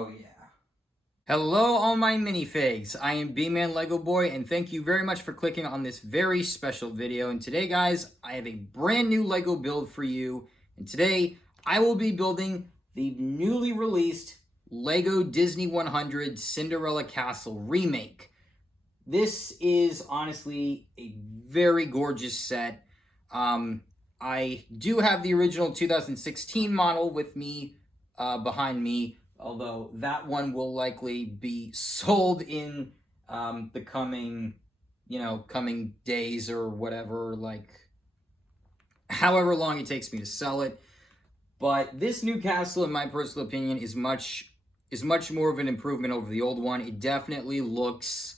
Oh yeah. Hello, all my minifigs. I am B-Man Lego Boy, and thank you very much for clicking on this very special video. And today, guys, I have a brand new Lego build for you. And today, I will be building the newly released Lego Disney 100 Cinderella Castle remake. This is honestly a very gorgeous set. I do have the original 2016 model with me behind me, although that one will likely be sold in the coming days or whatever, like however long it takes me to sell it. But this new castle, in my personal opinion, is much more of an improvement over the old one. It definitely looks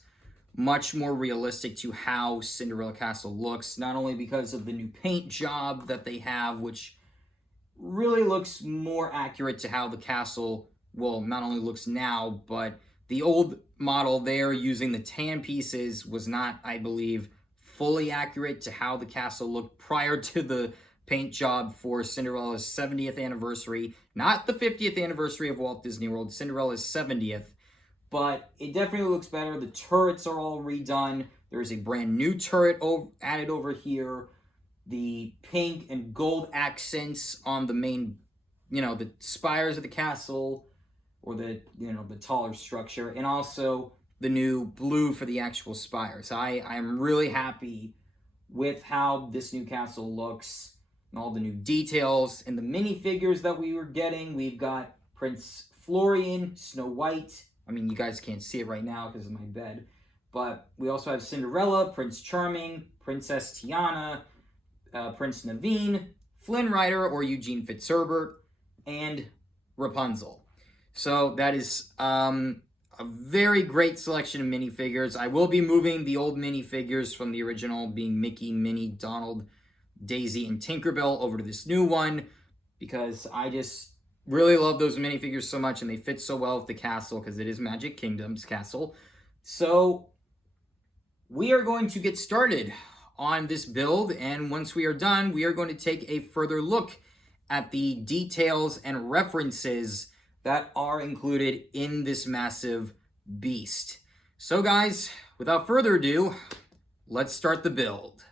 much more realistic to how Cinderella Castle looks, not only because of the new paint job that they have, which really looks more accurate to how the castle, well, not only looks now, but the old model there using the tan pieces was not, I believe, fully accurate to how the castle looked prior to the paint job for Cinderella's 70th anniversary, not the 50th anniversary of Walt Disney World, Cinderella's 70th. But it definitely looks better. The turrets are all redone. There's a brand new turret added over here. The pink and gold accents on the main, the spires of the castle, or the taller structure, and also the new blue for the actual spires. I'm really happy with how this new castle looks and all the new details and the minifigures that we were getting. We've got Prince Florian, Snow White. I mean, you guys can't see it right now because of my bed. But we also have Cinderella, Prince Charming, Princess Tiana, Prince Naveen, Flynn Rider or Eugene Fitzherbert, and Rapunzel. So that is a very great selection of minifigures. I will be moving the old minifigures from the original, being Mickey, Minnie, Donald, Daisy, and Tinkerbell, over to this new one because I just really love those minifigures so much, and they fit so well with the castle because it is Magic Kingdom's castle. So we are going to get started on this build, and once we are done, we are going to take a further look at the details and references that are included in this massive beast. So guys, without further ado, let's start the build.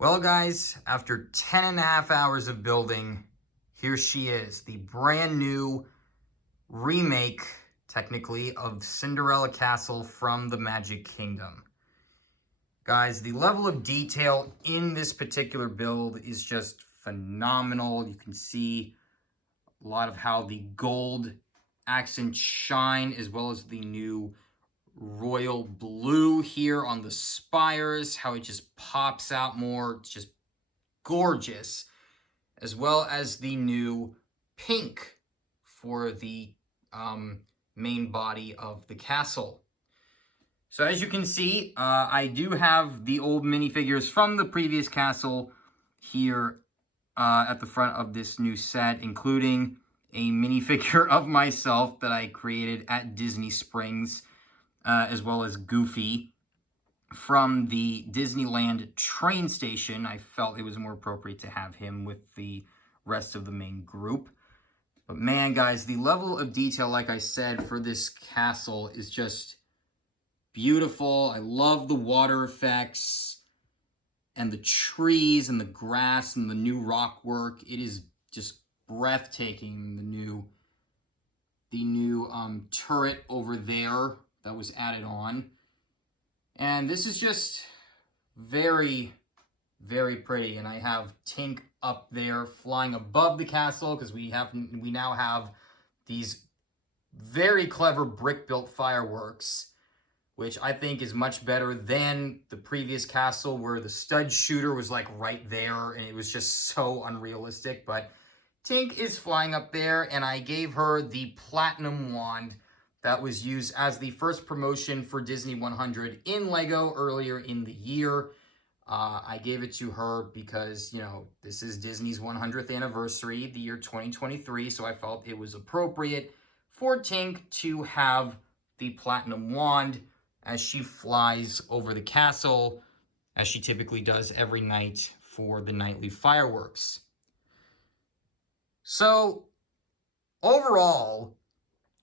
Well, guys, after 10.5 hours of building, here she is, the brand new remake, technically, of Cinderella Castle from the Magic Kingdom. Guys, the level of detail in this particular build is just phenomenal. You can see a lot of how the gold accents shine, as well as the new royal blue here on the spires, how it just pops out more. It's just gorgeous, as well as the new pink for the main body of the castle. So as you can see, I do have the old minifigures from the previous castle here at the front of this new set, including a minifigure of myself that I created at Disney Springs, as well as Goofy from the Disneyland train station. I felt it was more appropriate to have him with the rest of the main group. But man, guys, the level of detail, like I said, for this castle is just beautiful. I love the water effects and the trees and the grass and the new rock work. It is just breathtaking. The new turret over there that was added on. And this is just very, very pretty. And I have Tink up there flying above the castle because we now have these very clever brick-built fireworks, which I think is much better than the previous castle where the stud shooter was like right there and it was just so unrealistic. But Tink is flying up there, and I gave her the platinum wand that was used as the first promotion for Disney 100 in LEGO earlier in the year. I gave it to her because, you know, this is Disney's 100th anniversary, the year 2023, so I felt it was appropriate for Tink to have the platinum wand as she flies over the castle, as she typically does every night for the nightly fireworks. So, overall,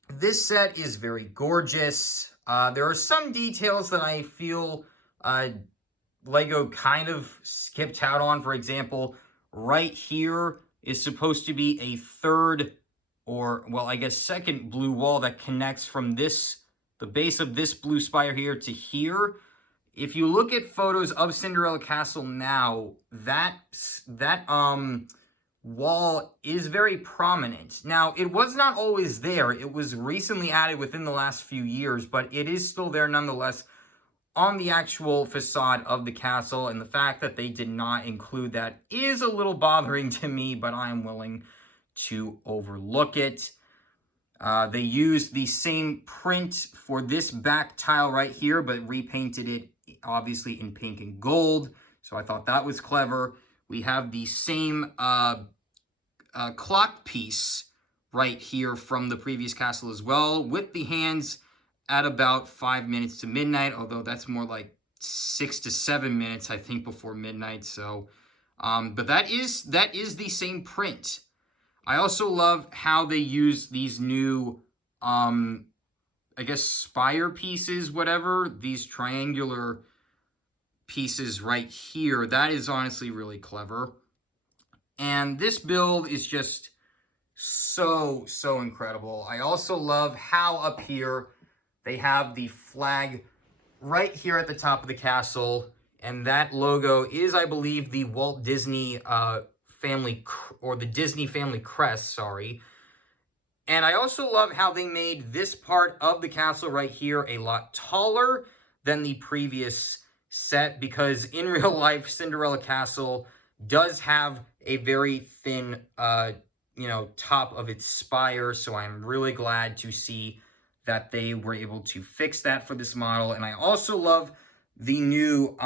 this set is very gorgeous. There are some details that I feel LEGO kind of skipped out on. For example, right here is supposed to be a third, or, well, I guess second blue wall that connects from the base of this blue spire here to here. If you look at photos of Cinderella Castle now, that wall is very prominent. Now, it was not always there. It was recently added within the last few years, but it is still there nonetheless on the actual facade of the castle, and the fact that they did not include that is a little bothering to me, but I am willing to overlook it. They used the same print for this back tile right here, but repainted it obviously in pink and gold, so I thought that was clever. We have the same clock piece right here from the previous castle as well, with the hands at about 5 minutes to midnight, although that's more like 6 to 7 minutes, I think, before midnight. So, but that is the same print. I also love how they use these new, I guess, spire pieces, whatever, these triangular pieces right here. That is honestly really clever. And this build is just so incredible. I also love how up here they have the flag right here at the top of the castle, and that logo is, I believe, the Walt Disney family, or the Disney family crest, sorry. And I also love how they made this part of the castle right here a lot taller than the previous set, because in real life, Cinderella Castle does have a very thin, top of its spire, so I'm really glad to see that they were able to fix that for this model. And I also love the new,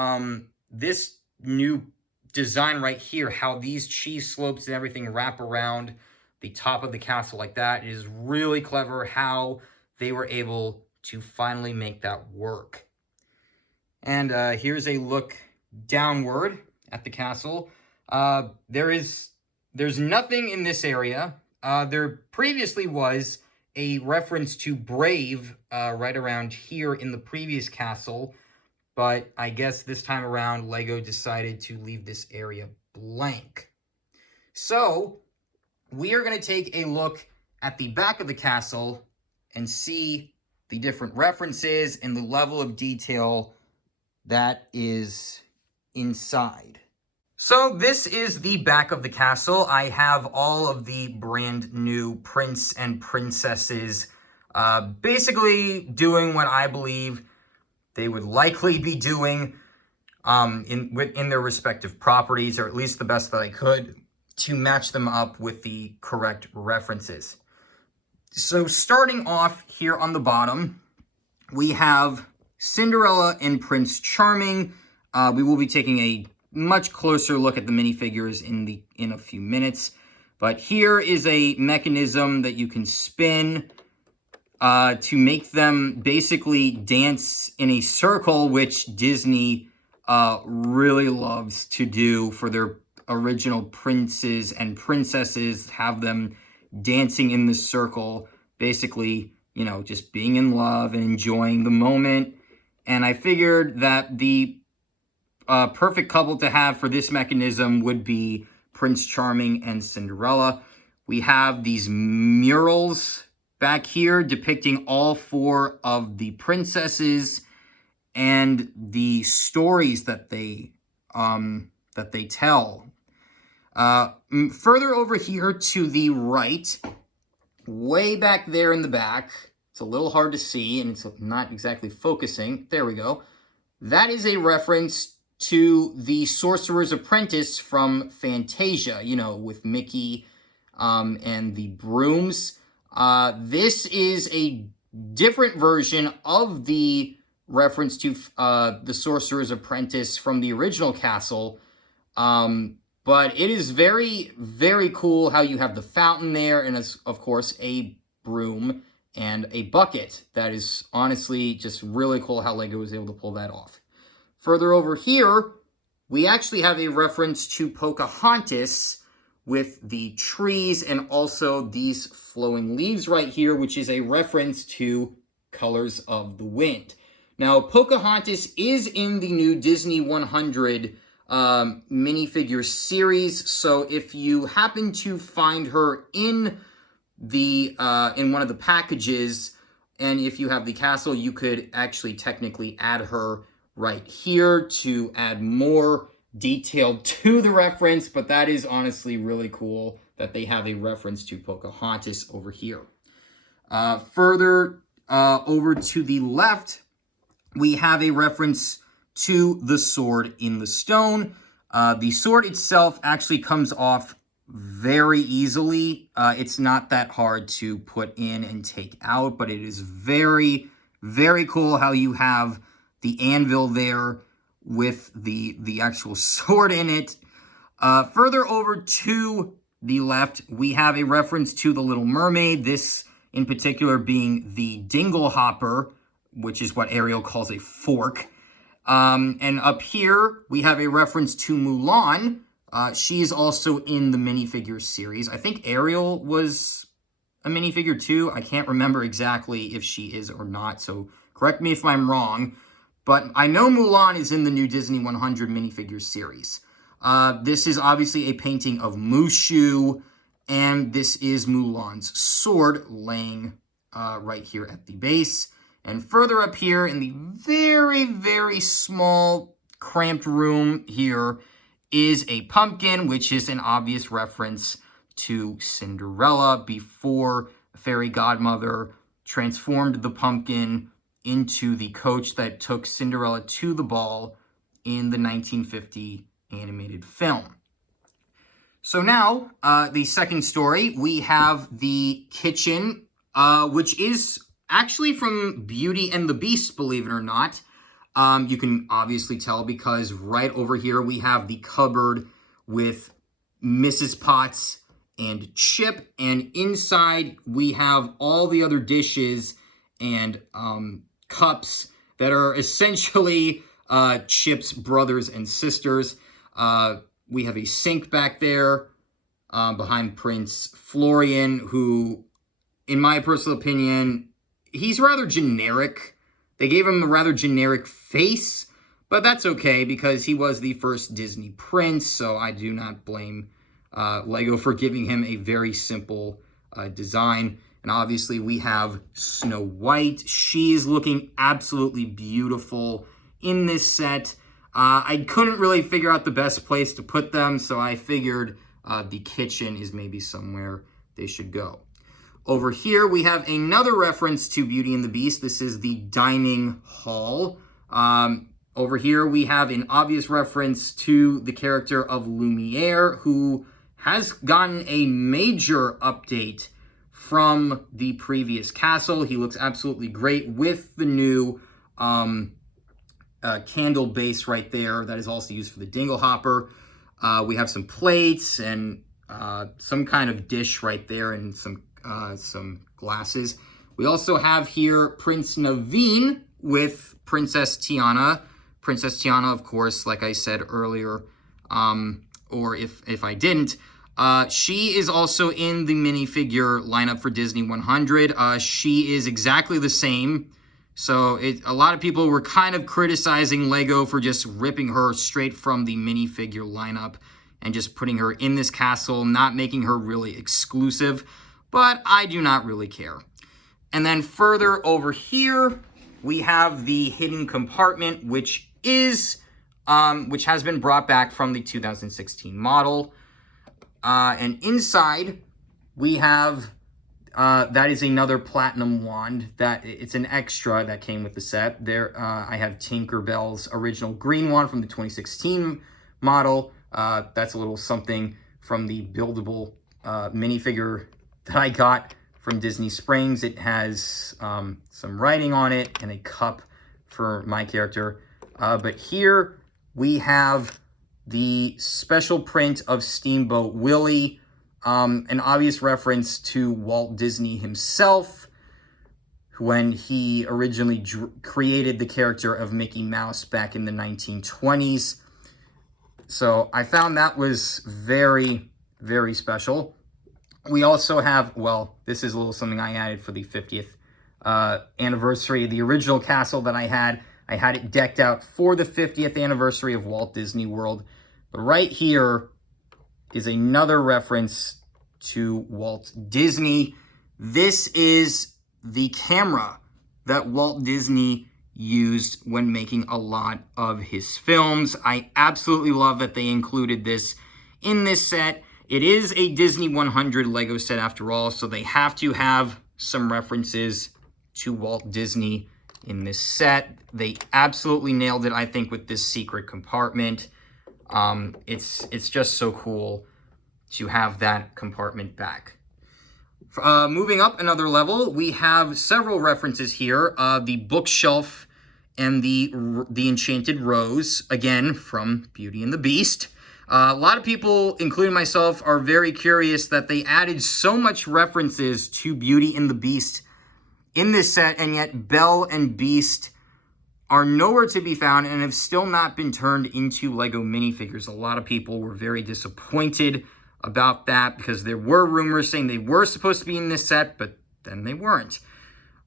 this new design right here, how these cheese slopes and everything wrap around the top of the castle like that. It is really clever how they were able to finally make that work. And here's a look downward at the castle. There's nothing in this area. There previously was a reference to Brave right around here in the previous castle. but I guess this time around, LEGO decided to leave this area blank. So, we are going to take a look at the back of the castle and see the different references and the level of detail that is inside. So this is the back of the castle. I have all of the brand new prince and princesses basically doing what I believe they would likely be doing in their respective properties, or at least the best that I could to match them up with the correct references. So starting off here on the bottom, we have Cinderella and Prince Charming. We will be taking a much closer look at the minifigures in a few minutes. But here is a mechanism that you can spin to make them basically dance in a circle, which Disney really loves to do for their original princes and princesses, have them dancing in the circle, basically, you know, just being in love and enjoying the moment. And I figured that the perfect couple to have for this mechanism would be Prince Charming and Cinderella. We have these murals back here depicting all four of the princesses and the stories that they tell. Further over here to the right, way back there in the back, it's a little hard to see and it's not exactly focusing. There we go. That is a reference to the Sorcerer's Apprentice from Fantasia, you know, with Mickey and the brooms. This is a different version of the reference to the Sorcerer's Apprentice from the original castle. But it is very, very cool how you have the fountain there and, of course, a broom and a bucket. That is honestly just really cool how LEGO was able to pull that off. Further over here, we actually have a reference to Pocahontas with the trees and also these flowing leaves right here, which is a reference to Colors of the Wind. Now, Pocahontas is in the new Disney 100 minifigure series, so if you happen to find her in one of the packages, and if you have the castle, you could actually technically add her right here to add more detail to the reference, but that is honestly really cool that they have a reference to Pocahontas over here. Further over to the left, we have a reference to the sword in the stone. The sword itself actually comes off very easily. It's not that hard to put in and take out, but it is very, very cool how you have the anvil there with the actual sword in it. Further over to the left, we have a reference to The Little Mermaid, this in particular being the dingle hopper, which is what Ariel calls a fork. And up here, we have a reference to Mulan. She's also in the minifigure series. I think Ariel was a minifigure too. I can't remember exactly if she is or not, so correct me if I'm wrong. But I know Mulan is in the new Disney 100 minifigure series. This is obviously a painting of Mushu, and this is Mulan's sword laying right here at the base. And further up here in the very, very small, cramped room here is a pumpkin, which is an obvious reference to Cinderella before the fairy godmother transformed the pumpkin into the coach that took Cinderella to the ball in the 1950 animated film. So now, the second story, we have the kitchen, which is actually from Beauty and the Beast, believe it or not. You can obviously tell because right over here we have the cupboard with Mrs. Potts and Chip, and inside we have all the other dishes and cups that are essentially Chip's brothers and sisters. We have a sink back there behind Prince Florian, who, in my personal opinion, he's rather generic. They gave him a rather generic face, But that's okay because he was the first Disney prince, so I do not blame Lego for giving him a very simple design. And obviously we have Snow White. She is looking absolutely beautiful in this set. I couldn't really figure out the best place to put them, so I figured the kitchen is maybe somewhere they should go. Over here, we have another reference to Beauty and the Beast. This is the dining hall. Over here, we have an obvious reference to the character of Lumiere, who has gotten a major update from the previous castle. He looks absolutely great with the new candle base right there that is also used for the dingle hopper. We have some plates and some kind of dish right there and some glasses. We also have here Prince Naveen with Princess Tiana. Princess Tiana, of course, like I said earlier, or if I didn't, she is also in the minifigure lineup for Disney 100. She is exactly the same. So a lot of people were kind of criticizing Lego for just ripping her straight from the minifigure lineup and just putting her in this castle, not making her really exclusive. But I do not really care. And then further over here, we have the hidden compartment, which has been brought back from the 2016 model. And inside, we have, that is another platinum wand. It's an extra that came with the set. There, I have Tinkerbell's original green wand from the 2016 model. That's a little something from the buildable minifigure that I got from Disney Springs. It has some writing on it and a cup for my character. But here we have the special print of Steamboat Willie, an obvious reference to Walt Disney himself when he originally created the character of Mickey Mouse back in the 1920s. So I found that was very, very special. We also have, well, this is a little something I added for the 50th anniversary. The original castle that I had it decked out for the 50th anniversary of Walt Disney World. But right here is another reference to Walt Disney. This is the camera that Walt Disney used when making a lot of his films. I absolutely love that they included this in this set. It is a Disney 100 Lego set after all, so they have to have some references to Walt Disney in this set. They absolutely nailed it, I think, with this secret compartment. It's just so cool to have that compartment back. Moving up another level, we have several references here. The bookshelf and the Enchanted Rose, again, from Beauty and the Beast. A lot of people, including myself, are very curious that they added so much references to Beauty and the Beast in this set, and yet Belle and Beast are nowhere to be found and have still not been turned into Lego minifigures. A lot of people were very disappointed about that because there were rumors saying they were supposed to be in this set, but then they weren't.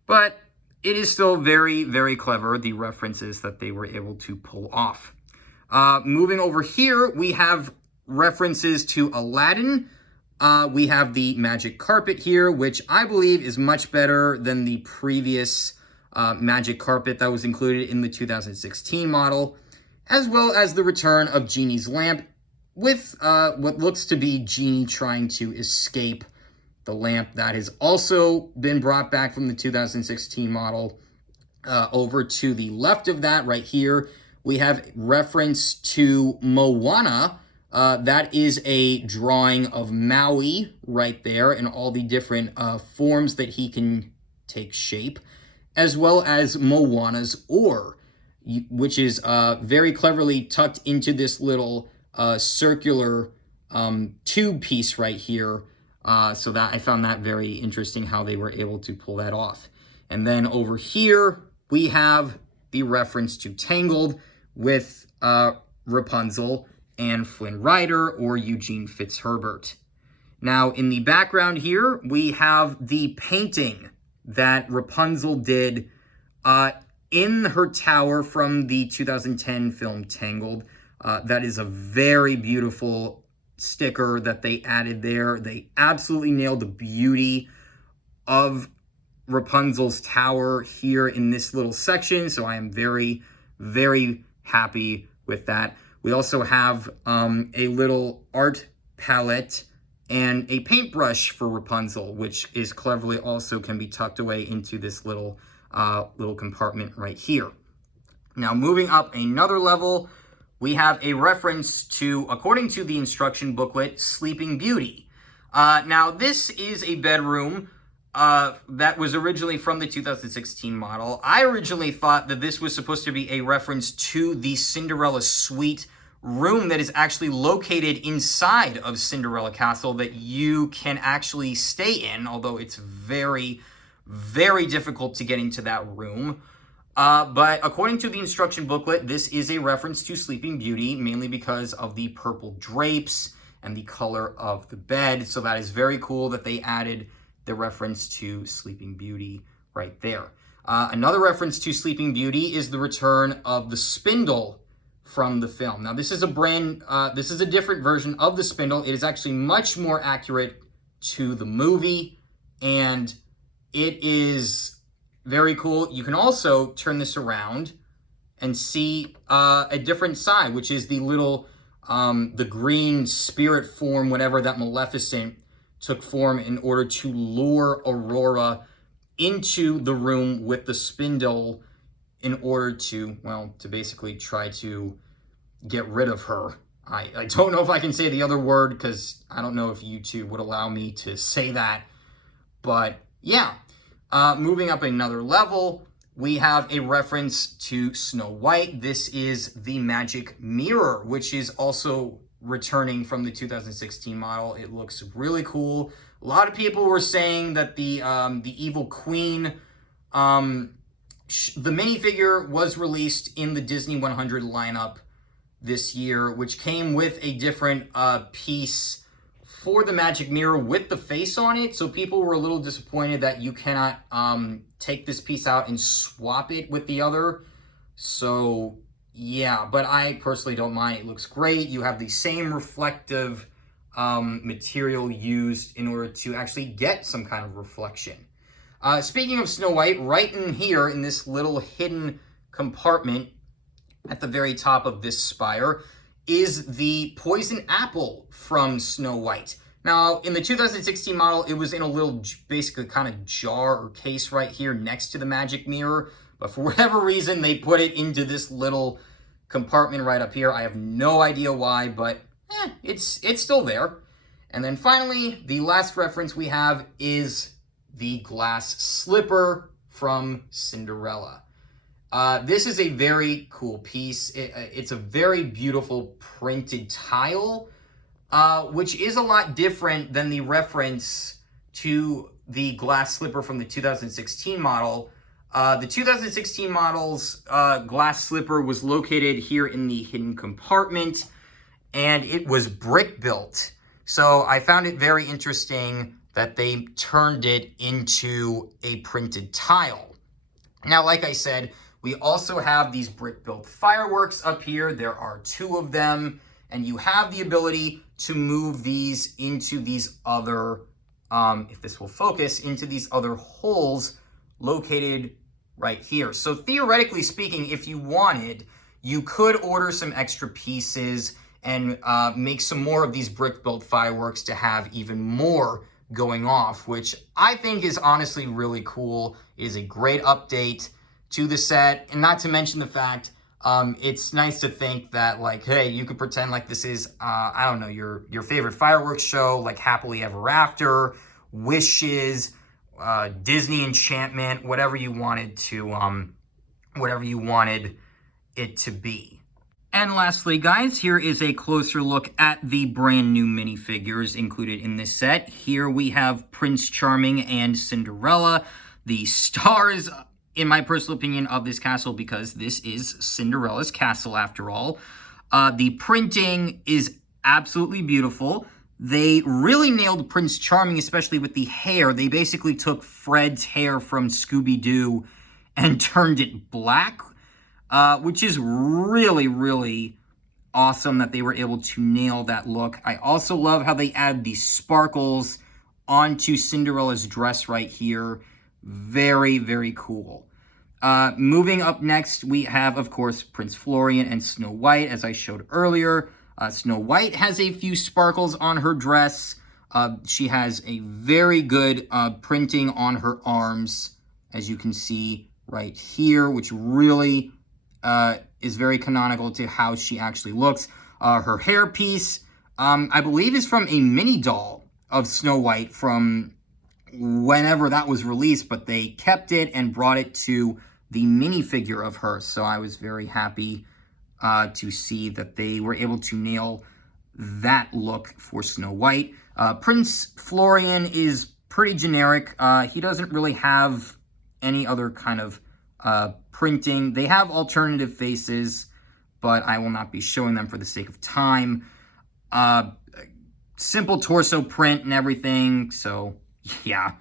But it is still very, very clever, the references that they were able to pull off. Moving over here, we have references to Aladdin. We have the magic carpet here, which I believe is much better than the previous magic carpet that was included in the 2016 model, as well as the return of Genie's lamp with what looks to be Genie trying to escape the lamp that has also been brought back from the 2016 model. Over to the left of that right here, we have reference to Moana. That is a drawing of Maui right there and all the different forms that he can take shape, as well as Moana's oar, which is very cleverly tucked into this little circular tube piece right here. So that I found that very interesting how they were able to pull that off. And then over here, we have the reference to Tangled with Rapunzel and Flynn Rider or Eugene Fitzherbert. Now, in the background here, we have the painting that Rapunzel did in her tower from the 2010 film Tangled. That is a very beautiful sticker that they added there. They absolutely nailed the beauty of Rapunzel's tower here in this little section, so I am very, very happy with that. We also have a little art palette and a paintbrush for Rapunzel, which is cleverly also can be tucked away into this little compartment right here. Now, moving up another level, we have a reference to, according to the instruction booklet, Sleeping Beauty. Now, this is a bedroom that was originally from the 2016 model. I originally thought that this was supposed to be a reference to the Cinderella suite room that is actually located inside of Cinderella Castle that you can actually stay in, although it's very, very difficult to get into that room. But according to the instruction booklet, this is a reference to Sleeping Beauty, mainly because of the purple drapes and the color of the bed. So that is very cool that they added the reference to Sleeping Beauty right there. Another reference to Sleeping Beauty is the return of the spindle from the film. Now, this is a different version of the spindle. It is actually much more accurate to the movie, and it is very cool. You can also turn this around and see a different side, which is the little, the green spirit form, whatever that Maleficent took form in order to lure Aurora into the room with the spindle in order to, well, to basically try to get rid of her. I don't know if I can say the other word because I don't know if YouTube would allow me to say that. But yeah, moving up another level, we have a reference to Snow White. This is the magic mirror, which is also returning from the 2016 model. It looks really cool. A lot of people were saying that the evil queen, the minifigure was released in the Disney 100 lineup this year, which came with a different piece for the magic mirror with the face on it. So people were a little disappointed that you cannot take this piece out and swap it with the other. So yeah, but I personally don't mind. It looks great. You have the same reflective material used in order to actually get some kind of reflection. Speaking of Snow White, right in here in this little hidden compartment at the very top of this spire is the poison apple from Snow White. Now, in the 2016 model, it was in a little, basically kind of jar or case right here next to the magic mirror. But for whatever reason, they put it into this little compartment right up here. I have no idea why, but it's still there. And then finally, the last reference we have is the glass slipper from Cinderella. This is a very cool piece. It's a very beautiful printed tile, which is a lot different than the reference to the glass slipper from the 2016 model. The 2016 model's glass slipper was located here in the hidden compartment, and it was brick built. So I found it very interesting that they turned it into a printed tile. Now, like I said, we also have these brick-built fireworks up here. There are 2 of them, and you have the ability to move these into these other, if this will focus, into these other holes located right here. So theoretically speaking, if you wanted, you could order some extra pieces and make some more of these brick-built fireworks to have even more going off, which I think is honestly really cool. It is a great update to the set, and not to mention the fact it's nice to think that, like, hey, you could pretend like this is I don't know, your favorite fireworks show, like Happily Ever After, Wishes, Disney Enchantment, whatever you wanted it to be. And lastly, guys, here is a closer look at the brand new minifigures included in this set. Here we have Prince Charming and Cinderella, the stars, in my personal opinion, of this castle, because this is Cinderella's castle after all. The printing is absolutely beautiful. They really nailed Prince Charming, especially with the hair. They basically took Fred's hair from Scooby-Doo and turned it black, which is really, really awesome that they were able to nail that look. I also love how they add these sparkles onto Cinderella's dress right here. Very, very cool. Moving up next, we have, of course, Prince Florian and Snow White, as I showed earlier. Snow White has a few sparkles on her dress. She has a very good printing on her arms, as you can see right here, which really is very canonical to how she actually looks. Her hairpiece, I believe, is from a mini doll of Snow White from whenever that was released, but they kept it and brought it to the minifigure of her. So I was very happy to see that they were able to nail that look for Snow White. Prince Florian is pretty generic. He doesn't really have any other kind of printing. They have alternative faces, but I will not be showing them for the sake of time. Simple torso print and everything, so yeah.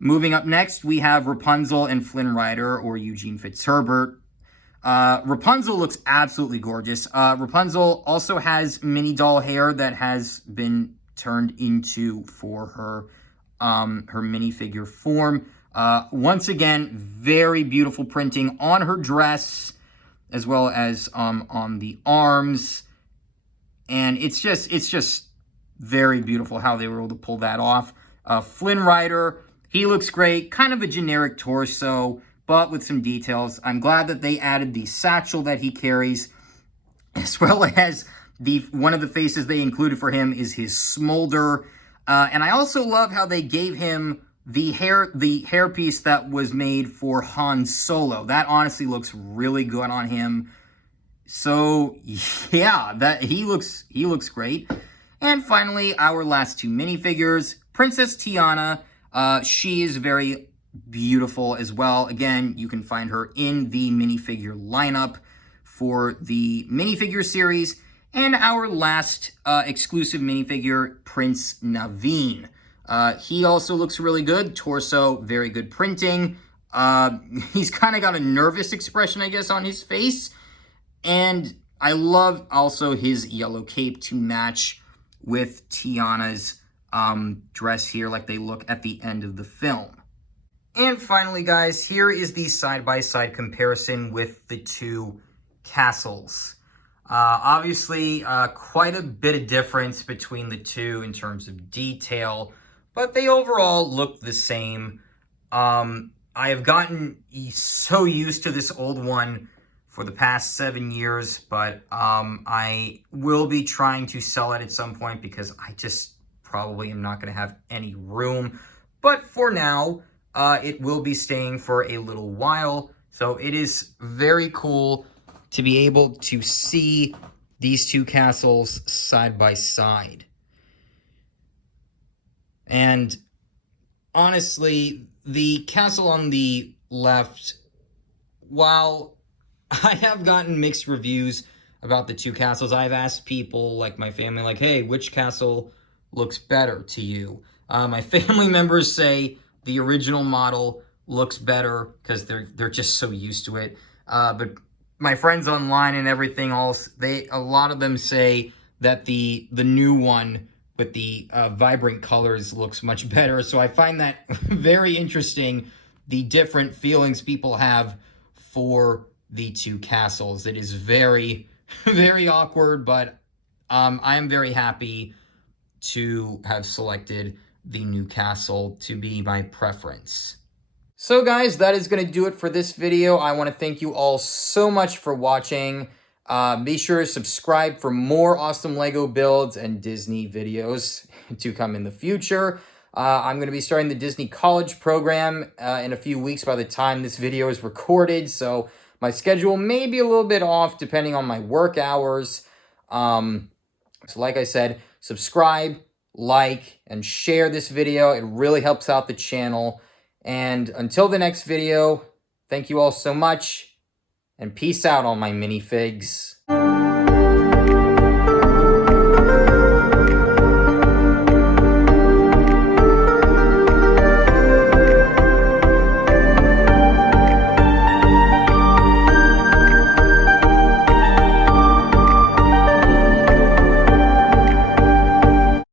Moving up next, we have Rapunzel and Flynn Rider, or Eugene Fitzherbert. Rapunzel looks absolutely gorgeous. Rapunzel also has mini doll hair that has been turned into for her minifigure form. Once again, very beautiful printing on her dress, as well as on the arms. And it's just very beautiful how they were able to pull that off. Flynn Rider, he looks great. Kind of a generic torso, but with some details. I'm glad that they added the satchel that he carries, as well as one of the faces they included for him is his smolder. And I also love how they gave him the hairpiece that was made for Han Solo. That honestly looks really good on him. So yeah, that he looks great. And finally, our last two minifigures, Princess Tiana. She is very beautiful as well. Again, you can find her in the minifigure lineup for the minifigure series. And our last exclusive minifigure, Prince Naveen. He also looks really good. Torso, very good printing. He's kind of got a nervous expression, I guess, on his face. And I love also his yellow cape to match with Tiana's dress here, like they look at the end of the film. And finally, guys, here is the side-by-side comparison with the two castles. Obviously, quite a bit of difference between the two in terms of detail, but they overall look the same. I have gotten so used to this old one for the past 7 years, but I will be trying to sell it at some point because I just probably am not going to have any room. But for now, it will be staying for a little while. So it is very cool to be able to see these two castles side by side. And honestly, the castle on the left, while I have gotten mixed reviews about the two castles, I've asked people, like my family, like, hey, which castle looks better to you? My family members say the original model looks better because they're just so used to it. But my friends online and everything else, a lot of them say that the new one with the vibrant colors looks much better. So I find that very interesting, the different feelings people have for the two castles. It is very, very awkward, but I am very happy to have selected the new castle to be my preference. So guys, that is going to do it for this video. I want to thank you all so much for watching. Be sure to subscribe for more awesome Lego builds and Disney videos to come in the future. I'm going to be starting the Disney College program in a few weeks by the time this video is recorded, so my schedule may be a little bit off depending on my work hours. So like I said, subscribe, like, and share this video. It really helps out the channel. And until the next video, thank you all so much, and peace out, all my minifigs.